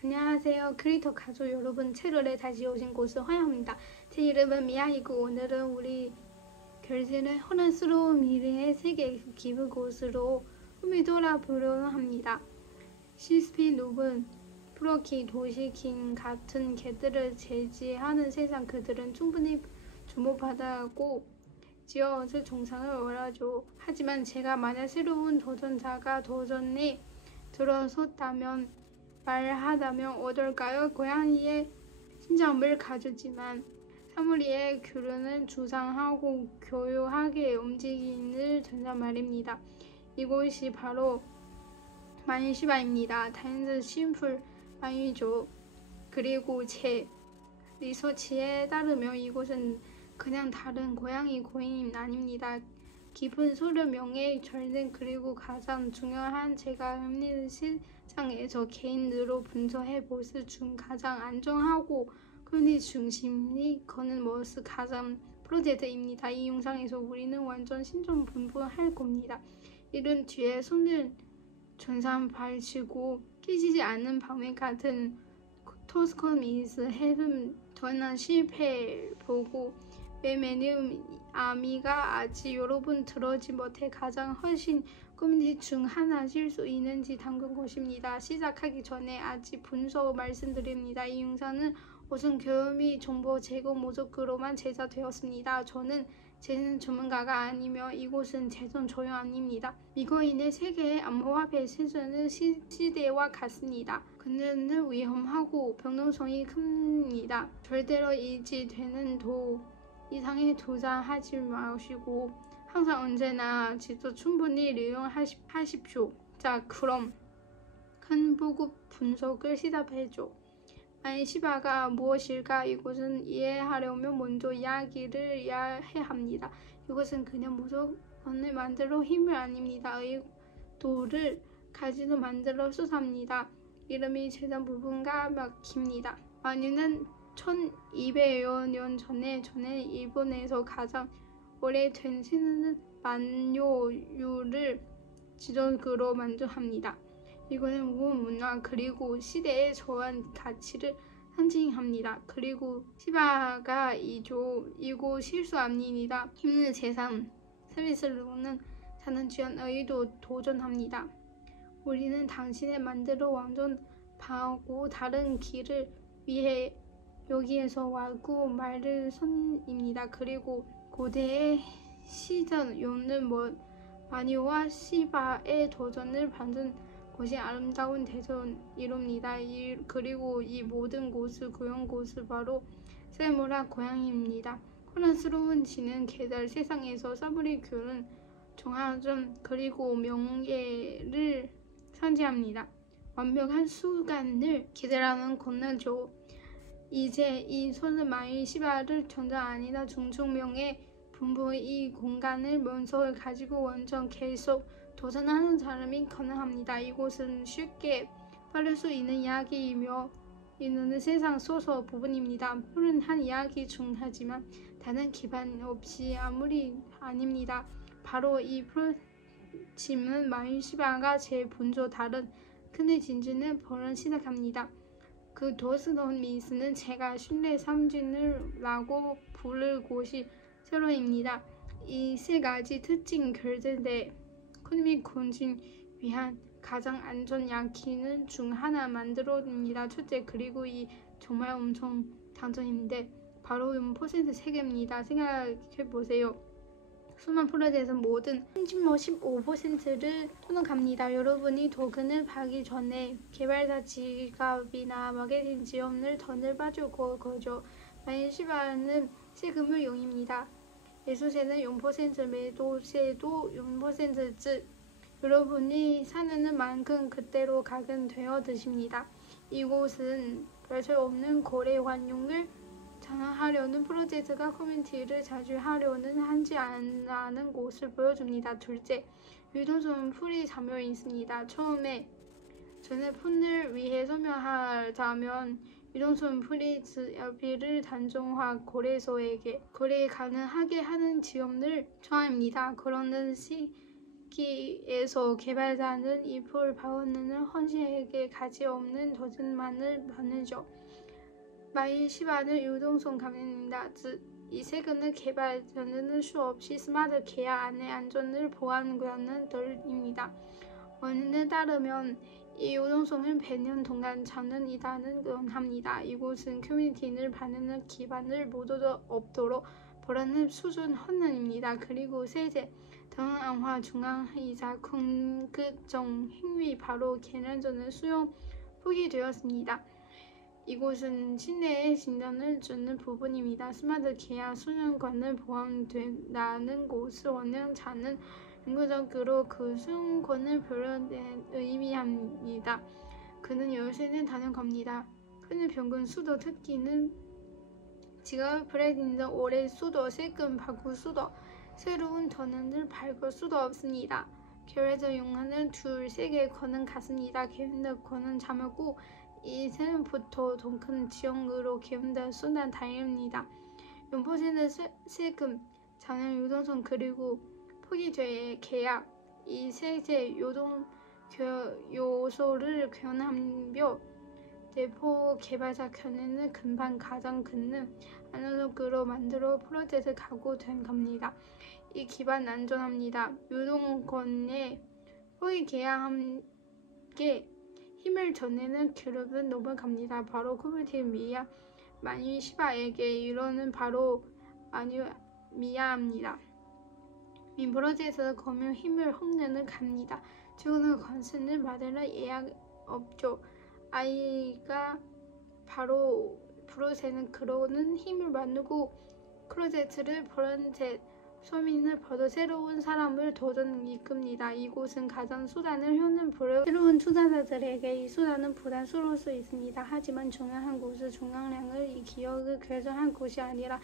안녕하세요. 크리에이터 가족 여러분, 채널에 다시 오신 곳을 환영합니다. 제 이름은 미아이고 오늘은 우리 결제는 혼란스러운 미래의 세계 깊은 곳으로 꿈이 돌아보려고 합니다. 시스피 높은 프로키 도시킹 같은 개들을 제지하는 세상, 그들은 충분히 주목받았고 지어서 정상을 원하죠. 하지만 제가 만약 새로운 도전자가 도전에 들어섰다면 말하자면 어떨까요? 고양이의 신장을 가졌지만 사물리의 귤은 주장하고 교묘하게 움직이는 전자 말입니다. 이곳이 바로 만시바입니다. 단지 심플 만이죠. 그리고 제 리서치에 따르면 이곳은 그냥 다른 고양이 고인이 아닙니다. 깊은 소련명의 절대 그리고 가장 중요한 제가 합리적 시장에서 개인으로 분석해 볼수 중 가장 안정하고 금리 중심이 거는 것은 가장 프로젝트입니다. 이 영상에서 우리는 완전 신종 분분할 겁니다. 이런 뒤에 손을 전산 발치고 끼지지 않는 방면 같은 토스코미스 헤븐 전환 실패 보고 메메늄 아미가 아직 여러분 들어지 못해 가장 훨씬 커뮤니티 중 하나일 수 있는지 담근 것입니다. 시작하기 전에 아직 분석 말씀드립니다. 이 영상은 우선 교육이 정보 제공 목적으로만 제작되었습니다. 저는 재능 전문가가 아니며 이곳은 재정 조용 아닙니다. 미국인의 세계의 암호화폐 시즌은 시대와 같습니다. 그는 위험하고 변동성이 큽니다. 절대로 일치되는 도 이상의 투자하지 마시고 항상 언제나 지도 충분히 이용하십시오. 자, 그럼 큰 보급 분석을 시작해줘. 만시바가 무엇일까? 이것은 이해하려면 먼저 이야기를 해야 합니다. 이것은 그냥 무조건을 만들어 힘을 아닙니다. 의도를 가지고 만들어 수사입니다. 이름이 재단 부분과 막힙니다. 만유는 1200여 년 전에 일본에서 가장 오래된 신은 만료율을 지적으로 만족합니다. 이것은 문화 그리고 시대의 저한 가치를 상징합니다. 그리고 시바가 이고 실수 아닙니다. 힘든 재산 서비스로는 사는 지원 의도 도전합니다. 우리는 당신을 만들어 완전 방하고 다른 길을 위해 여기에서 왔고 말을 선입니다. 그리고 고대의 시전 요는 마니와 시바의 도전을 받은 곳이 아름다운 대전이옵니다. 그리고 이 모든 곳을 구한 곳은 바로 세모라 고향입니다. 혼란스러운 지는 계절 세상에서 사브리 귤은 정화점 그리고 명예를 상징합니다. 완벽한 순간을 기대라는 권능죠. 이제 이 손은 만일 시바를 전자 아니다 중증명의 분부의 이 공간을 면소를 가지고 완전 계속 도전하는 사람이 가능합니다. 이곳은 쉽게 빠를 수 있는 이야기이며 이는 세상 소소 부분입니다. 푸른한 이야기 중 하지만 다른 기반 없이 아무리 아닙니다. 바로 이 프로침은 만일 시바가 제 분조 다른 큰 진주는 벌을 시작합니다. 그 도스돈 미스는 제가 신뢰 삼진을 라고 부를 곳이 세로입니다. 이 세 가지 특징 결제대 큰 군진 위한 가장 안전 약기는 중 하나 만들어냅니다. 첫째, 그리고 이 정말 엄청 단점인데 바로 0% 세계입니다. 생각해보세요. 수만 프로젝트에서 모든 15%를 토론합니다. 여러분이 토큰을 받기 전에 개발자 지갑이나 마케팅 지원을 돈을 받을 거죠. 만일 시바는 세금을 용입니다. 매수세는 0%, 매도세도 0%, 즉 여러분이 사는 만큼 그대로 가격되어 드십니다. 이곳은 별수 없는 거래 환율을 전환하려는 프로젝트가 커뮤니티를 자주 하려는 하지 않는 곳을 보여줍니다. 둘째, 유동성 풀이 참여 있습니다. 처음에 저는 폰을 위해 설명하자면 유동성 풀이 LP를 단종화 거래소에게 거래 가능하게 하는 지원을 좋아합니다. 그런 특기에서 개발자는 이풀 바우는 헌신에게 가치 없는 도전만을 받는죠. 만일 시바는 유동성 감염입니다. 즉, 이 세금은 개발자는 수없이 스마트 계약 안의 안전을 보완하는 덜입니다. 원인에 따르면 이 유동성은 100년 동안 장년이다는 원합니다. 이곳은 커뮤니티를 받는 기반을 모두 없도록 보라는 수준 헌납입니다. 그리고 세제 당황화 중앙이자 공급적 행위 바로 개념전을 수용 포기되었습니다. 이곳은 시내의 진단을 주는 부분입니다. 스마트 계약 수령권을 보완된다는 곳을 원하는 영구적으로 그 수용권을 별로된 의미합니다. 그는 열쇠는 다른 겁니다. 그는 평균 수도 특기는 지갑 브레이드는 올해 수도 세금 바꿀 수도 새로운 돈을 발굴 수도 없습니다. 결의적 용어는 둘, 세 개 거는 같습니다. 개인적 거는 자매고 이 세금부터 더 큰 지역으로 개인적 수단 다릅니다. 0% 세금, 자연 유동성 그리고 포기죄의 계약, 이 세제 요동 요소를 견함며 대포 개발자 견해는 금방 가장 큰 안정적으로 만들어 프로젝트 가고된 겁니다. 이 기반 안전합니다. 유동권의 포기 계약함께 힘을 전내는 그룹은 넘어갑니다. 바로 커뮤니티 미야 만유 시바에게 이로는 바로 미야합니다. 민 프로젝트 검역 힘을 험내는 갑니다. 죽는 관심을 받으려 예약 없죠. 아이가 바로 프로젝트는 그러는 힘을 만들고 프로젝트를 프로젝트 소민을 벌어 새로운 사람을 도전 이끕니다. 이곳은 가장 수단을 휘는 새로운 투자자들에게 이 수단은 부담스러울 수 있습니다. 하지만 중요한 곳은 중앙량을 이 기업을 결정한 곳이 아니라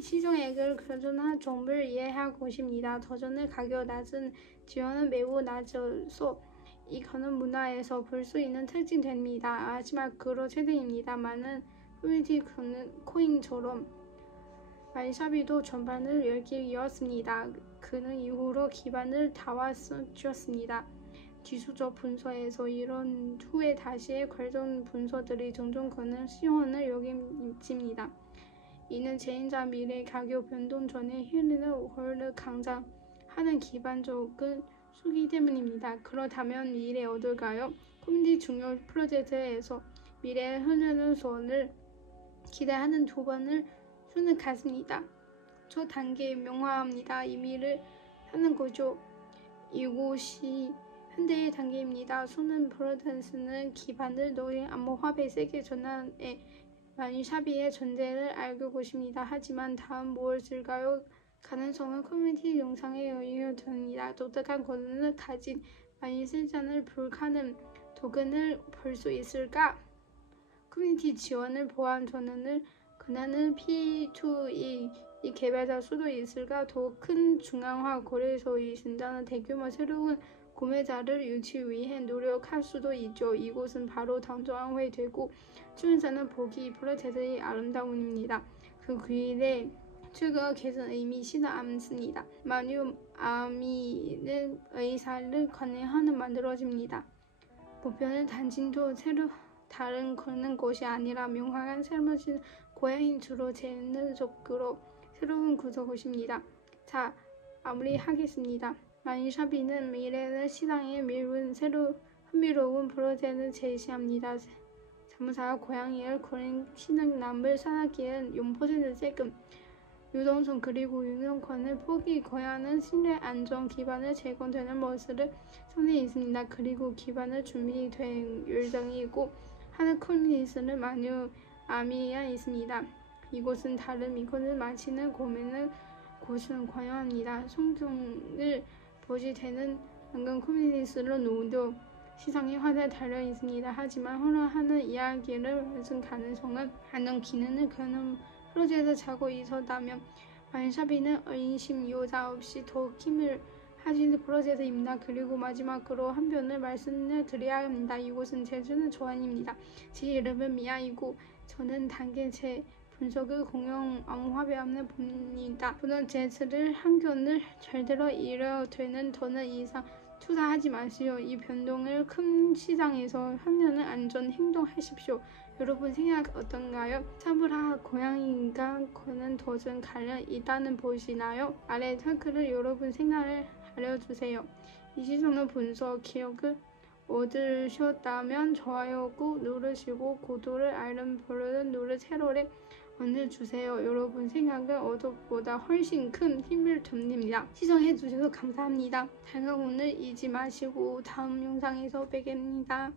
시중액을 결정한 정보를 이해할 곳입니다. 도전의 가격 낮은 지원은 매우 낮아서 이거는 문화에서 볼 수 있는 특징됩니다. 마지막으로 최대입니다. 많은 커뮤니티 코인처럼 마이샤비도 전반을 10개이었습니다. 그는 이후로 기반을 다왔었습니다. 기술적 분석에서 이런 후에 다시의 결정 분석들이 종종 그는 시원을 여깁니다. 이는 제인자 미래 가격 변동 전에 힐리는 홀을 강장하는 기반적인 수기 때문입니다. 그렇다면 미래 어떨까요? 커뮤니티 중요 프로젝트에서 미래의 흐르는 손을 기대하는 두 번을 수는 같습니다. 초 단계 명화합니다. 의미를 하는 거죠. 이곳이 현대의 단계입니다. 수는 프로젝트는 기반을 놓인 암호화폐 세계 전환에 마니샤비의 존재를 알고 계십니다. 하지만 다음 무엇일까요? 가능성은 커뮤니티 영상에 의존합니다. 독특한 권한을 가진 마니실전을 불가능 토큰을 볼 수 있을까? 커뮤니티 지원을 보완 전환을 권한은 P2E 이 개발자 수도 있을까? 더 큰 중앙화 거래소의 신장은 대규모 새로운 구매자를 유치 위해 노력할 수도 있죠. 이곳은 바로 당정화회 되고 출연자는 보기 프로젝트의 아름다움입니다. 그 귀에 최고 개선 의미시는 않습니다. 만유 아미는 의사를 관해하는 만들어집니다. 목표는 단진도 새로 다른 그런 것이 아니라 명확한 삶을 고양이 주로 재능적으로 새로운 구조것입니다. 자, 마무리하겠습니다. 마니샤비는 미래의 시장에 미룬 새로 흥미로운 프로젝트를 제시합니다. 자무사가 고양이를 고른 신흥남을 산악기엔 0% 세금, 유동성 그리고 유동권을 포기하는 신뢰 안전 기반을 제공되는 모습을 손에 있습니다. 그리고 기반을 준비된 열정이고 하는 커뮤니티는 마뉴 아미에 있습니다. 이곳은 다른 이권을 마치는 고민을 곳은 관여합니다. 성경을 보지 되는 은근 커뮤니티로 노도 시상이 화제에 달려 있습니다. 하지만 혼란하는 이야기를 무슨 가능성은 하는 기능을 그는 프로젝트 자고 있었다면 마니샤비는 의심 요자 없이 더 힘을 하시는 프로젝트입니다. 그리고 마지막으로 한 편을 말씀을 드려야 합니다. 이곳은 제주는 조안입니다. 제 이름은 미아이고 저는 단계 제 분석을 공용 암호화폐 봅니다. 분원 제스를 한견을 절대로 이뤄야 되는 돈 이상 투자하지 마시오. 이 변동을 큰 시장에서 현재는 안전 행동하십시오. 여러분 생각 어떤가요? 사브라 고양이가 거는 도전 관련 있다는 보시나요? 아래 댓글을 여러분 생각을 알려주세요. 이 시선의 분석 기억을 얻으셨다면 좋아요 꾹 누르시고 구독을 알림 버튼을 누르 채널에 얹어주세요. 여러분 생각은 어둠보다 훨씬 큰 힘을 줍니다. 시청해주셔서 감사합니다. 다음 오늘 잊지 마시고 다음 영상에서 뵙겠습니다.